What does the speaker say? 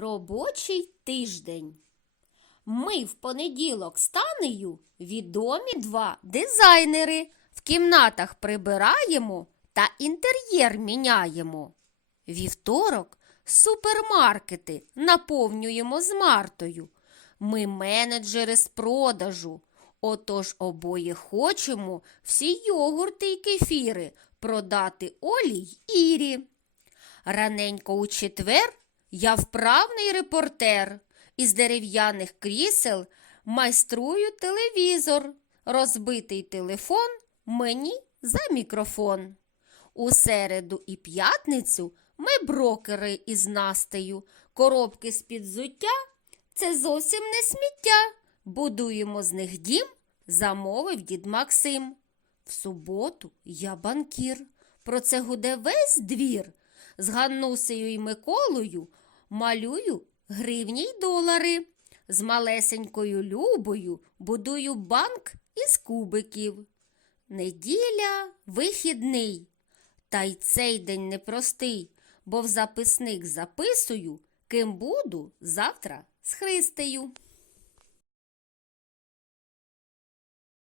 Робочий тиждень. Ми в понеділок з Танею відомі два дизайнери. В кімнатах прибираємо та інтер'єр міняємо. Вівторок супермаркети наповнюємо з Мартою. Ми менеджери з продажу. Отож обоє хочемо всі йогурти й кефіри продати Олі й Ірі. Раненько у четвер я вправний репортер. Із дерев'яних крісел майструю телевізор. Розбитий телефон мені за мікрофон. У середу і п'ятницю ми брокери із Настею. Коробки з-під взуття – це зовсім не сміття. Будуємо з них дім, замовив дід Максим. В суботу я банкір. Про це гуде весь двір. З Ганнусею і Миколою малюю гривні й долари. З малесенькою Любою будую банк із кубиків. Неділя вихідний. Та й цей день непростий, бо в записник записую, ким буду завтра з Христею.